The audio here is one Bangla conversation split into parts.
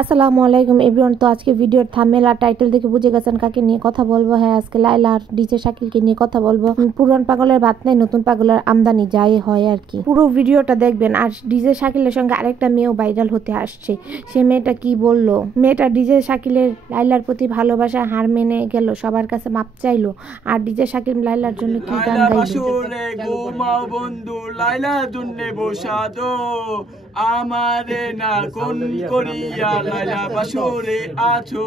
আসসালামু আলাইকুম এভরিওয়ান। তো আজকে ভিডিওর থাম্বনেল আর টাইটেল দেখে বুঝে গেছেন কাকে নিয়ে কথা বলবো। হ্যাঁ, আজকে লাইলা আর ডিজে শাকিলকে নিয়ে কথা বলবো। পুরান পাগলের ভাত নাই, নতুন পাগলের আমদানি যাই হয় আর কি। পুরো ভিডিওটা দেখবেন। আর ডিজে শাকিলের সঙ্গে আরেকটা মেয়েও ভাইরাল হতে আসছে। সে মেয়েটা কি বললো, মেয়েটা ডিজে শাকিলের লাইলার প্রতি ভালোবাসা হার মেনে গেল, সবার কাছে মাপ চাইলো। আর ডিজে শাকিল লাইলার জন্য কি গান গাইলো। আমারে না কোন করিয়া লাইলা বাসরে আছো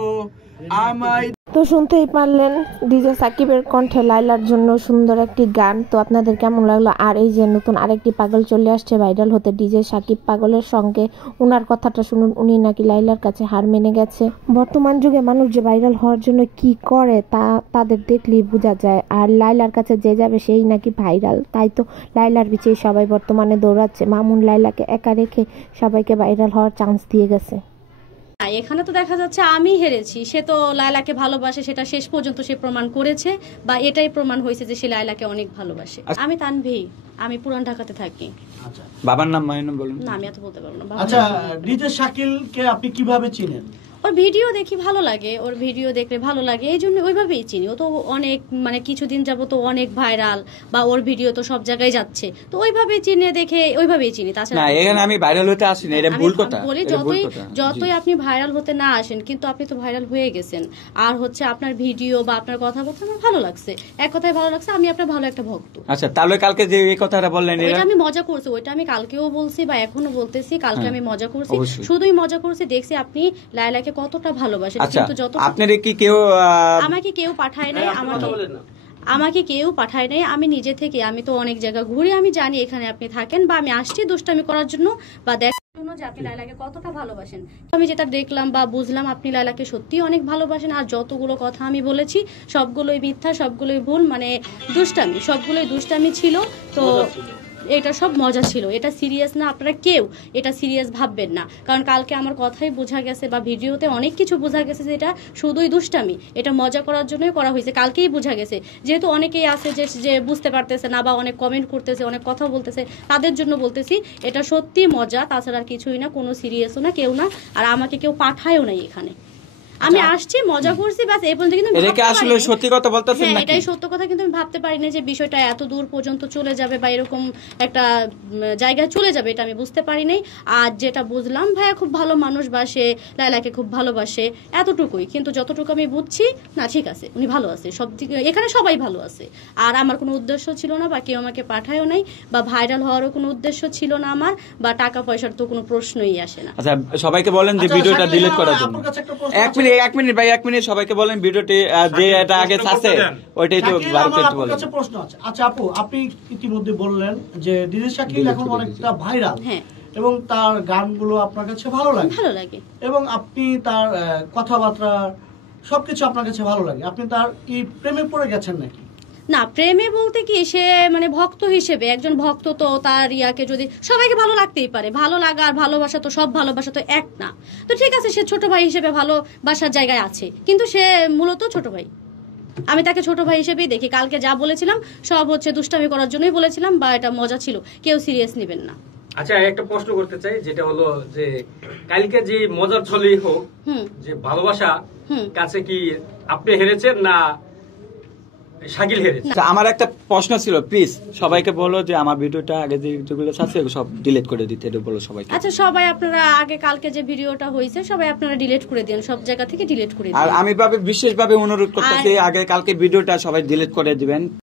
আমায়। তো শুনতেই পারলেন ডিজে সাকিবের কণ্ঠে লাইলার জন্য সুন্দর একটি গান। তো আপনাদের কেমন লাগলো? আর এই যে নতুন আরেকটি পাগল চলে আসছে ভাইরাল হতে, ডিজে সাকিব পাগলের সঙ্গে। উনার কথাটা শুনুন, উনি নাকি লাইলার কাছে হার মেনে গেছে। বর্তমান যুগে মানুষ যে ভাইরাল হওয়ার জন্য কি করে তা তাদের দেখলেই বোঝা যায়। আর লাইলার কাছে যে যাবে সেই নাকি ভাইরাল, তাই তো লাইলার পিছিয়ে সবাই বর্তমানে দৌড়াচ্ছে। মামুন লাইলাকে একা রেখে সবাইকে ভাইরাল হওয়ার চান্স দিয়ে গেছে। এখানে তো দেখা যাচ্ছে আমি হেরেছি, সে তো লায়লাকে ভালোবাসে, সেটা শেষ পর্যন্ত সে প্রমাণ করেছে, বা এটাই প্রমাণ হয়েছে যে সে লায়লাকে অনেক ভালোবাসে। আমি তানভি, আমি পুরান ঢাকাতে থাকি। আচ্ছা, বাবার নাম বলুন। না, আমি এত বলতে পারবো না। আচ্ছা, ডিজে শাকিলকে আপনি কিভাবে চিনেন? ওর ভিডিও দেখি ভালো লাগে, ওর ভিডিও দেখলে ভালো লাগে, এই জন্য ওইভাবেই চিনি। ও তো অনেক কিছুদিন যাবো তো অনেক ভাইরাল, বা ওর ভিডিও তো সব জায়গায় যাচ্ছে, তো ওইভাবেই চিনে দেখে ওইভাবেই চিনি। তাছাড়া না, এখানে আমি ভাইরাল হতে আসি না, এটা ভুল কথা। বলি যতই আপনি ভাইরাল হতে না আসেন, কিন্তু আপনি তো ভাইরাল হয়ে গেছেন। আর হচ্ছে আপনার ভিডিও বা আপনার কথাবার্তা আমার ভালো লাগছে, এক কথায় ভালো লাগছে। আমি আপনার ভালো একটা ভক্ত। আচ্ছা, তাহলে কালকে যে এই কথাটা বললেন, এটা আমি মজা করছি, ওইটা আমি কালকেও বলছি বা এখনো বলতেছি। কালকে আমি মজা করছি, শুধুই মজা করছি। দেখছি আপনি লায়লাকে কতটা ভালোবাসেন। কিন্তু যত আপনারে কি কেউ আমাকে কেউ পাঠায় নাই, আমাকে কেউ পাঠায় নাই, আমি নিজে থেকে। আমি তো অনেক জায়গা ঘুরে, আমি জানি এখানে আপনি থাকেন, বা আমি আসছি দুষ্টামি করার জন্য বা দেখার জন্য যে আপনি লায়লাকে কতটা ভালোবাসেন। আমি যেটা দেখলাম বা বুঝলাম, আপনি লায়লাকে সত্যি অনেক ভালোবাসেন। আর যতগুলো কথা আমি বলেছি সবগুলোই মিথ্যা, সবগুলোই ভুল, মানে দুষ্টামি, সবগুলোই দুষ্টামি ছিল। তো এটা সব মজা ছিল, এটা সিরিয়াস না। আপনারা কেউ এটা সিরিয়াস ভাববেন না, কারণ কালকে আমার কথাই বোঝা গেছে বা ভিডিওতে অনেক কিছু বোঝা গেছে যে এটা শুধুই দুষ্টামি, এটা মজা করার জন্যই করা হয়েছে। কালকেই বোঝা গেছে, যেহেতু অনেকেই আছে যে বুঝতে পারতেছে না বা অনেক কমেন্ট করতেছে, অনেক কথা বলতেছে, তাদের জন্য বলতেছি এটা সত্যি মজা, তাছাড়া আর কিছুই না, কোনো সিরিয়াসও না, কেউ না। আর আমাকে কেউ পাঠায়ও নাই এখানে, আমি আসছি মজা করছি, বাস এই পর্যন্ত। কিন্তু এটা আসলে সত্যি কথা বলতেছেন নাকি? এটাই সত্য কথা, কিন্তু আমি ভাবতে পারি না যে বিষয়টা এত দূর পর্যন্ত চলে যাবে বা এরকম একটা জায়গায় চলে যাবে, এটা আমি বুঝতে পারি নাই। আর যেটা বুঝলাম, ভাইয়া খুব ভালো মানুষ, বাসে লায়লাকে খুব ভালোবাসে, এতটুকুই। কিন্তু যতটুকু আমি বুঝছি, না ঠিক আছে, উনি ভালো আছে, সব দিকে এখানে সবাই ভালো আছে। আর আমার কোনো উদ্দেশ্য ছিল না, বা কেউ আমাকে পাঠায়ও নাই, বা ভাইরাল হওয়ারও কোনো উদ্দেশ্য ছিল না আমার, বা টাকা পয়সার তো কোনো প্রশ্নই আসে না। আচ্ছা, সবাইকে বলেন যে ভিডিওটা ডিলিট করার জন্য। এক মিনিট সবাইকে বলেন ভিডিওটি যে এটা আগে আছে ওইটা একটু একটু বলেন। প্রশ্ন আছে। আচ্ছা আপু, আপনি ইতিমধ্যে বললেন যে ডিজে শাকিল এখন অনেকটা ভাইরাল, এবং তার গানগুলো আপনার কাছে ভালো লাগে, এবং আপনি তার কথাবার্তা সবকিছু আপনার কাছে ভালো লাগে। আপনি তার কি প্রেমে পড়ে গেছেন নাকি? না, প্রেমে বলতে কি, সে মানে ভক্ত হিসেবে, একজন ভক্ত তো তার ইয়াকে যদি সবাইকে ভালো লাগতেই পারে। ভালো লাগা আর ভালোবাসা তো, সব ভালোবাসা তো এক না। তো ঠিক আছে, সে ছোট ভাই হিসেবে ভালোবাসার জায়গায় আছে, কিন্তু সে মূলত ছোট ভাই। আমি তাকে ছোট ভাই হিসেবেই দেখি। কালকে যা বলেছিলাম সব হচ্ছে দুষ্টামি করার জন্যই বলেছিলাম, বা এটা মজা ছিল, কেউ সিরিয়াস নেবেন না। আচ্ছা, একটা প্রশ্ন করতে চাই, যেটা হলো যে কালকে যে মজার ছলেই হোক, যে ভালোবাসা কাছে কি আপনি হেরেছেন না শাকিল হেরেছে? আমার একটা প্রশ্ন ছিল, প্লিজ সবাইকে বলো যে আমার ভিডিওটা আগে যেগুলো আছে সব ডিলিট করে দিতে, এটা বলো সবাইকে। আচ্ছা, সবাই আপনারা আগে কালকে যে ভিডিওটা হয়েছে সবাই আপনারা ডিলিট করে দিন, সব জায়গা থেকে ডিলিট করে দিন। আর আমি বিশেষভাবে অনুরোধ করতেছি আগে কালকে ভিডিওটা সবাই ডিলিট করে দিবেন।